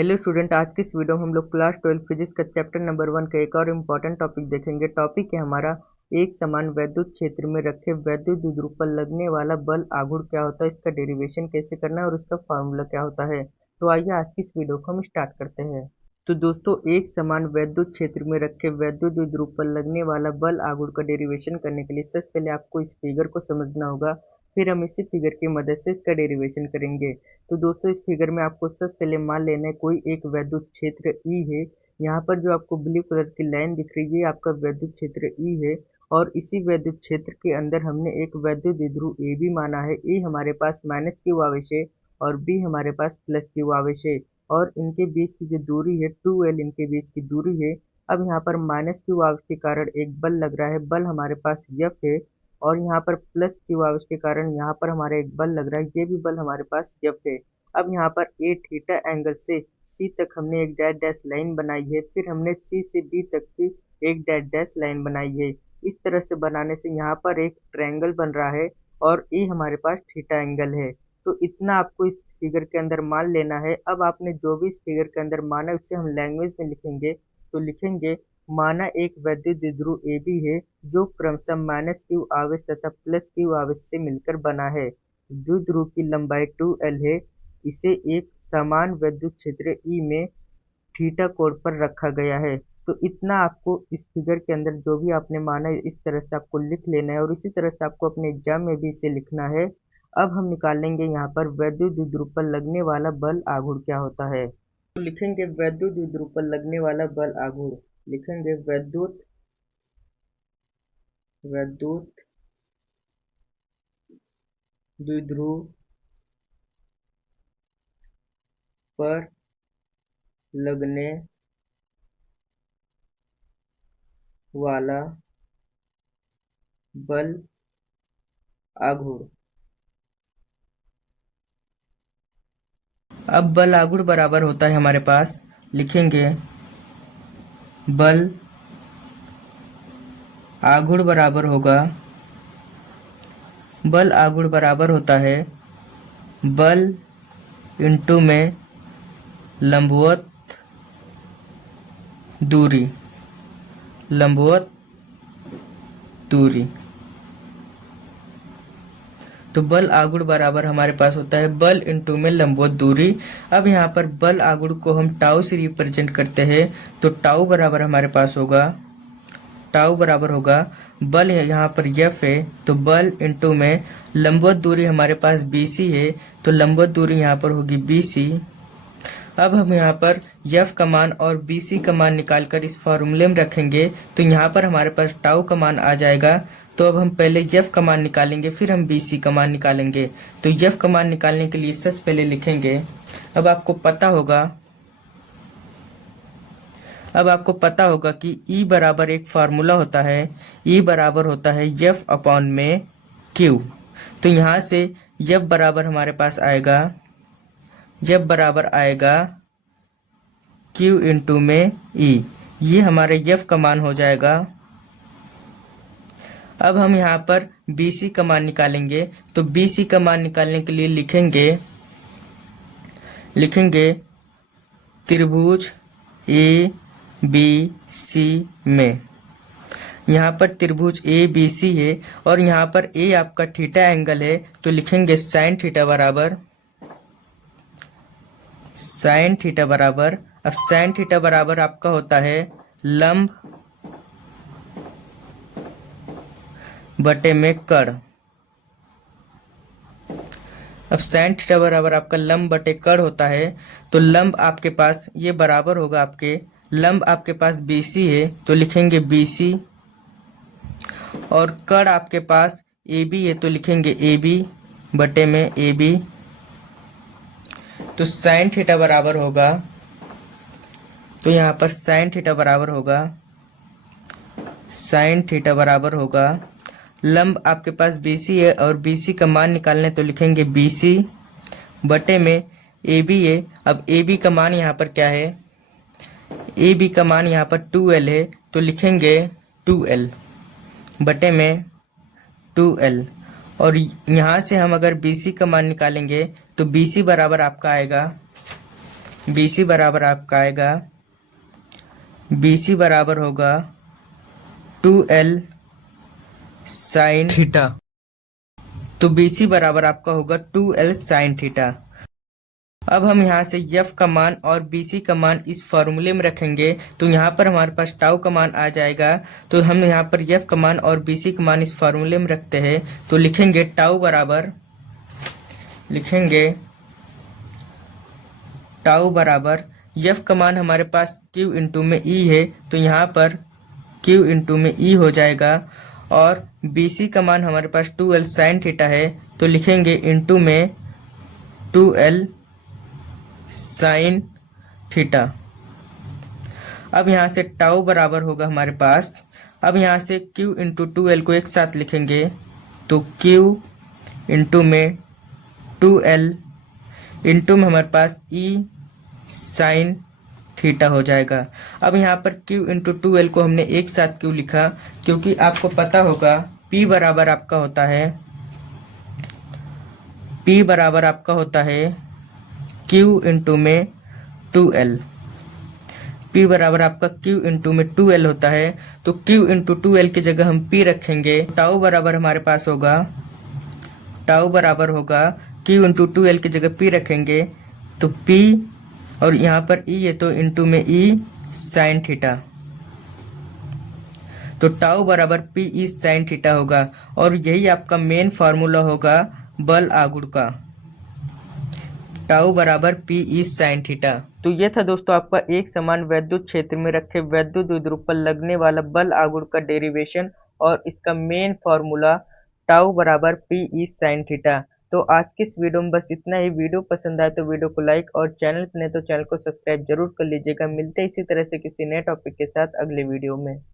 Hello student, आज की इस वीडियो में हम लोग क्लास 12 फिजिक्स का चैप्टर नंबर 1 का एक और इम्पॉर्टेंट टॉपिक देखेंगे। टॉपिक है हमारा एक समान वैद्युत क्षेत्र में रखे वैद्युत द्विध्रुव पर लगने वाला बल आघूर्ण क्या होता है, इसका डेरिवेशन कैसे करना है और इसका फार्मूला क्या होता है। तो आइए आज की इस वीडियो को हम स्टार्ट करते हैं। तो दोस्तों, एक समान वैद्युत क्षेत्र में रखे वैद्युत द्विध्रुव पर लगने वाला बल आघूर्ण का डेरिवेशन करने के लिए सबसे पहले आपको इस फिगर को समझना होगा, फिर हम इसी फिगर की मदद से इसका डेरिवेशन करेंगे। तो दोस्तों, इस फिगर में आपको सबसे पहले मान लेना है कोई एक वैद्युत क्षेत्र ई है। यहाँ पर जो आपको ब्लू कलर की लाइन दिख रही है आपका वैद्युत क्षेत्र ई है, और इसी वैद्युत क्षेत्र के अंदर हमने एक वैद्युत द्विध्रुव ए भी माना है। ए हमारे पास माइनस क्यू आवेश है और बी हमारे पास प्लस क्यू आवेश है, और इनके बीच की जो दूरी है 2L इनके बीच की दूरी है। अब यहाँ पर माइनस क्यू आवेश के कारण एक बल लग रहा है, बल हमारे पास F है, और यहाँ पर प्लस क्यू आवेश के कारण यहाँ पर हमारा एक बल लग रहा है, ये भी बल हमारे पास F है। अब यहाँ पर ए थीटा एंगल से सी तक हमने एक डैश डैश लाइन बनाई है, फिर हमने सी से डी तक की एक डैश डैश लाइन बनाई है। इस तरह से बनाने से यहाँ पर एक ट्रायंगल बन रहा है और ए हमारे पास थीटा एंगल है। तो इतना आपको इस फिगर के अंदर मान लेना है। अब आपने जो भी इस फिगर के अंदर माना उसे हम लैंग्वेज में लिखेंगे। तो लिखेंगे माना एक वैद्युत द्विध्रुव ए बी है जो क्रमशः माइनस क्यू आवेश तथा प्लस क्यू आवेश से मिलकर बना है। द्विध्रुव की लंबाई 2L है। इसे एक समान वैद्युत क्षेत्र ई में थीटा कोण पर रखा गया है। तो इतना आपको इस फिगर के अंदर जो भी आपने माना है इस तरह से आपको लिख लेना है, और इसी तरह से आपको अपने एग्जाम में भी इसे लिखना है। अब हम निकालेंगे यहाँ पर वैद्युत द्विध्रुव पर लगने वाला बल आघूर्ण क्या होता है। तो लिखेंगे वैद्युत द्विध्रुव पर लगने वाला बल आघूर्ण, लिखेंगे वैद्युत वैद्युत द्विध्रुव पर लगने वाला बल आघूर्ण। अब बल आघूर्ण बराबर होता है हमारे पास, लिखेंगे बल आघूर्ण बराबर होगा, बल आघूर्ण बराबर होता है बल इंटू में लंबवत दूरी, लंबवत दूरी। तो बल आघूर्ण बराबर हमारे पास होता है बल इंटू में लंबवत दूरी। अब यहाँ पर बल आघूर्ण को हम टाउ से रिप्रेजेंट करते हैं, तो टाउ बराबर हमारे पास होगा, टाउ बराबर होगा बल यहाँ पर F है, तो बल इंटू में लंबवत दूरी हमारे पास BC है, तो लंबवत दूरी यहाँ पर होगी BC। अब हम यहाँ पर F का मान और BC का मान निकालकर इस फॉर्मूले में रखेंगे, तो यहाँ पर हमारे पास टाउ का मान आ जाएगा। तो अब हम पहले F का मान निकालेंगे, फिर हम BC का मान निकालेंगे। तो F का मान निकालने के लिए सबसे पहले लिखेंगे, अब आपको पता होगा कि E बराबर एक फार्मूला होता है, E बराबर होता है F अपॉन में Q। तो यहाँ से F बराबर हमारे पास आएगा, F बराबर आएगा Q इंटू में E, ये हमारे F का मान हो जाएगा। अब हम यहाँ पर BC का मान निकालेंगे, तो BC का मान निकालने के लिए लिखेंगे त्रिभुज ABC में, यहाँ पर त्रिभुज ABC है और यहाँ पर A आपका थीटा एंगल है, तो लिखेंगे साइन थीटा बराबर, अब साइन थीटा बराबर आपका होता है लंब बटे में कर्ण। अब साइन थीटा बराबर आपका लंब बटे कर्ण होता है, तो लंब आपके पास ये बराबर होगा, लंब आपके पास BC है, तो लिखेंगे BC, और कर्ण आपके पास AB है, तो लिखेंगे AB बटे में AB। तो साइन थीटा बराबर होगा, तो यहाँ पर साइन थीटा बराबर होगा लंब आपके पास BC है और BC का मान निकालने, तो लिखेंगे BC बटे में AB है। अब AB का मान यहाँ पर क्या है, AB का मान यहाँ पर 2L है, तो लिखेंगे 2L बटे में 2L, और यहाँ से हम अगर BC का मान निकालेंगे तो BC बराबर आपका आएगा BC बराबर आपका आएगा, BC बराबर होगा 2L साइन थीटा। तो BC बराबर आपका होगा 2L साइन थीटा। अब हम यहाँ से F का मान और BC का मान इस फॉर्मूले में रखेंगे, तो यहाँ पर हमारे पास टाउ का मान आ जाएगा। तो हम यहाँ पर F का मान और BC का मान इस फॉर्मूले में रखते हैं, तो लिखेंगे टाउ बराबर F का मान हमारे पास Q इंटू में E है, तो यहाँ पर Q इंटू में E हो जाएगा। और BC का मान हमारे पास 2L साइन थीटा है, तो लिखेंगे इंटू में 2L साइन थीटा। अब यहाँ से टाउ बराबर होगा हमारे पास, अब यहाँ से Q इंटू 2L को एक साथ लिखेंगे, तो Q इंटू में 2L इंटू में हमारे पास E साइन थीटा हो जाएगा। अब यहाँ पर Q इंटू 2L को हमने एक साथ क्यों लिखा, क्योंकि आपको पता होगा P बराबर आपका होता है Q इंटू में 2L। P बराबर आपका Q इंटू में 2L होता है, तो Q इंटू 2L की जगह हम P रखेंगे। टाउ बराबर हमारे पास होगा Q इंटू 2L की जगह P रखेंगे, तो P और यहाँ पर E है तो इंटू में E साइन थीटा। तो टाउ बराबर PE साइन थीटा होगा, और यही आपका मेन फार्मूला होगा बल आघूर्ण का, टाउ बराबर PE साइन थीटा। तो ये था दोस्तों आपका एक समान वैद्युत क्षेत्र में रखे वैद्युत द्विध्रुव पर लगने वाला बल आघूर्ण का डेरिवेशन और इसका मेन फार्मूला टाउ बराबर PE साइन थीटा। तो आज की इस वीडियो में बस इतना ही। वीडियो पसंद आए तो वीडियो को लाइक और चैनल पर नहीं तो चैनल को सब्सक्राइब जरूर कर लीजिएगा। मिलते हैं इसी तरह से किसी नए टॉपिक के साथ अगले वीडियो में।